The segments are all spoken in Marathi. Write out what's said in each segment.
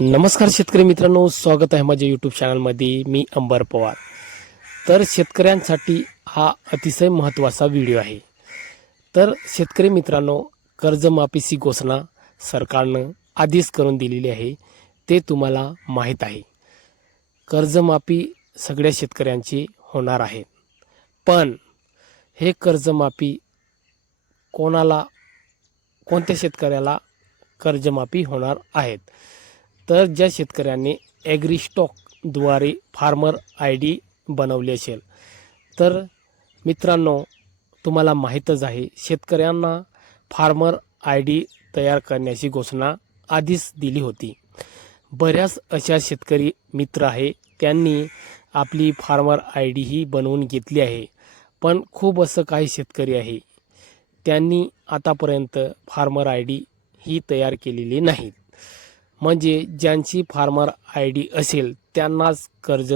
नमस्कार शेतकरी मित्रांनो, स्वागत आहे माझ्या यूट्यूब चॅनलमध्ये. मी अंबर पवार. तर शेतकऱ्यांसाठी हा अतिशय महत्त्वाचा व्हिडिओ आहे. तर शेतकरी मित्रांनो, कर्जमाफीची घोषणा सरकारनं आधीच करून दिलेली आहे, ते तुम्हाला माहीत आहे. कर्जमाफी सगळ्या शेतकऱ्यांची होणार आहे, पण हे कर्जमाफी कोणत्या शेतकऱ्याला कर्जमाफी होणार आहेत? तर ज्या शेतकऱ्यांनी ॲग्रीस्टॉकद्वारे फार्मर आय डी बनवली असेल. तर मित्रांनो, तुम्हाला माहीतच आहे, शेतकऱ्यांना फार्मर आय डी तयार करण्याची घोषणा आधीच दिली होती. बऱ्याच अशा शेतकरी मित्र आहे, त्यांनी आपली फार्मर आय डी ही बनवून घेतली आहे. पण खूप असं काही शेतकरी आहे, त्यांनी आतापर्यंत फार्मर आय डी ही तयार केलेली नाहीत. म्हणजे ज्यांची फार्मर आय डी असेल त्यांनाच कर्ज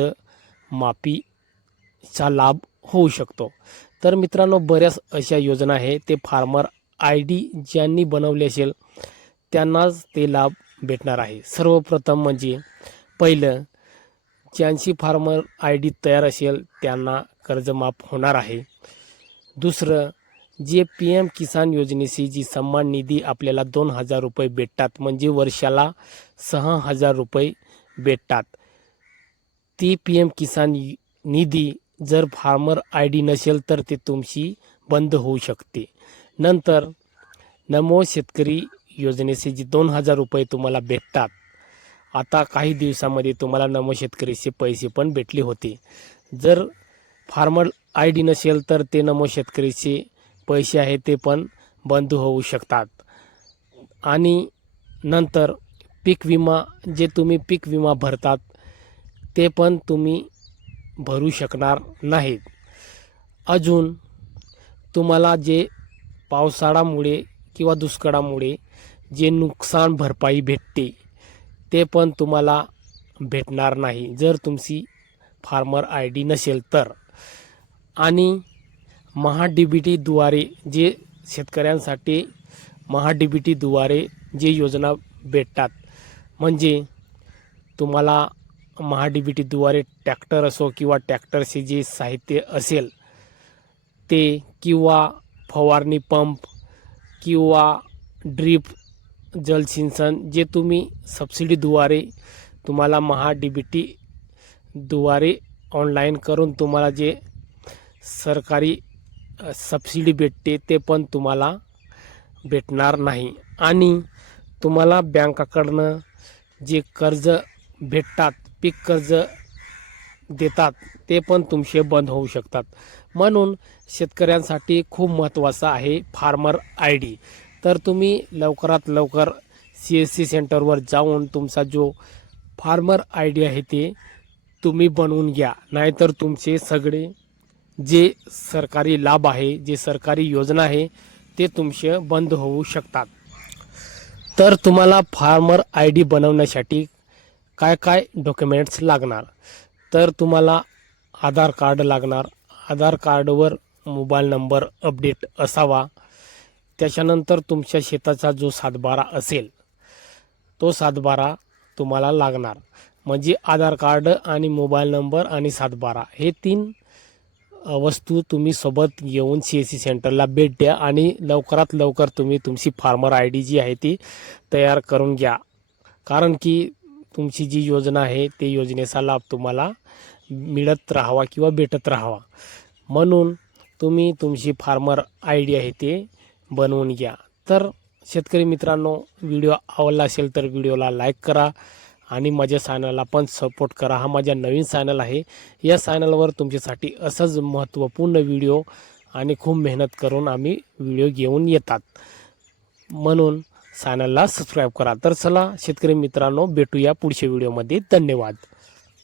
माफीचा लाभ होऊ शकतो. तर मित्रांनो, बऱ्याच अशा योजना आहे, ते फार्मर आय डी ज्यांनी बनवली असेल त्यांनाच ते लाभ भेटणार आहे. सर्वप्रथम म्हणजे पहिलं, ज्यांची फार्मर आय डी तयार असेल त्यांना कर्ज माफ होणार आहे. दुसरं, जे PM किसान योजनेची जी सन्मान निधी आपल्याला 2,000 रुपये भेटतात, म्हणजे वर्षाला 6,000 रुपये भेटतात. ती PM किसान निधी जर फार्मर आय डी नसेल तर ते तुमची बंद होऊ शकते. नंतर नमो शेतकरी योजनेचे जे 2,000 रुपये तुम्हाला भेटतात, आता काही दिवसामध्ये तुम्हाला नमो शेतकरीचे पैसे पण भेटले होते. जर फार्मर आय डी नसेल तर ते नमो शेतकरीचे पैसे आहे ते पण बंद होऊ शकतात. आणि नंतर पीक विमा, जे तुम्ही पीक विमा भरतात ते पण तुम्ही भरू शकणार नाहीत. अजून तुम्हाला जे पावसाळ्यामुळे किंवा दुष्काळामुळे जे नुकसान भरपाई भेटते ते पण तुम्हाला भेटणार नाही, जर तुमची फार्मर आय डी नसेल तर. आणि महाडीबीटीद्वारे जे शेतकऱ्यांसाठी महाडीबीटीद्वारे जे योजना भेटतात, म्हणजे तुम्हाला महाडीबीटीद्वारे ट्रॅक्टर असो किंवा ट्रॅक्टरचे जे साहित्य असेल ते, किंवा फवारणी पंप किंवा ड्रीप जलसिंचन, जे तुम्ही सबसिडीद्वारे तुम्हाला महाडीबीटीद्वारे ऑनलाईन करून तुम्हाला जे सरकारी सबसिडी भेटते ते पण तुम्हाला भेटणार नाही. आणि तुम्हाला बँकाकडनं जे कर्ज भेटतात, पीक कर्ज देतात, ते पण तुमचे बंद होऊ शकतात. म्हणून शेतकऱ्यांसाठी खूप महत्त्वाचं आहे फार्मर आय डी. तर तुम्ही लवकरात लवकर CSC सेंटरवर जाऊन तुमचा जो फार्मर आय डी आहे ते तुम्ही बनवून घ्या, नाहीतर तुमचे सगळे जे सरकारी लाभ आहे, जे सरकारी योजना आहे ते तुमचे बंद होऊ शकतात. तर तुम्हाला फार्मर आय डी बनवण्यासाठी काय काय डॉक्युमेंट्स लागणार? तर तुम्हाला आधार कार्ड लागणार. आधार कार्डवर मोबाईल नंबर अपडेट असावा. त्याच्यानंतर तुमच्या शेताचा जो सातबारा असेल तो सातबारा तुम्हाला लागणार. म्हणजे आधार कार्ड आणि मोबाईल नंबर आणि सातबारा, हे 3 वस्तू तुम्ही सोबत घेऊन CSC सेंटरला भेट द्या आणि लवकरात लवकर तुम्ही तुमची फार्मर आय डी जी आहे ती तयार करून घ्या. कारण की तुमची जी योजना आहे ते योजनेचा लाभ तुम्हाला मिळत राहावा किंवा भेटत राहावा, म्हणून तुम्ही तुमची फार्मर आय डी आहे ते बनवून घ्या. तर शेतकरी मित्रांनो, व्हिडिओ आवडला असेल तर व्हिडिओला लाईक करा आणि माझ्या चॅनलला पण सपोर्ट करा. हा माझा नवीन चॅनल आहे. या चॅनलवर तुमच्यासाठी असंच महत्त्वपूर्ण व्हिडिओ आणि खूप मेहनत करून आम्ही व्हिडिओ घेऊन येतात, म्हणून चॅनलला सबस्क्राईब करा. तर चला शेतकरी मित्रांनो, भेटूया पुढच्या व्हिडिओमध्ये. धन्यवाद.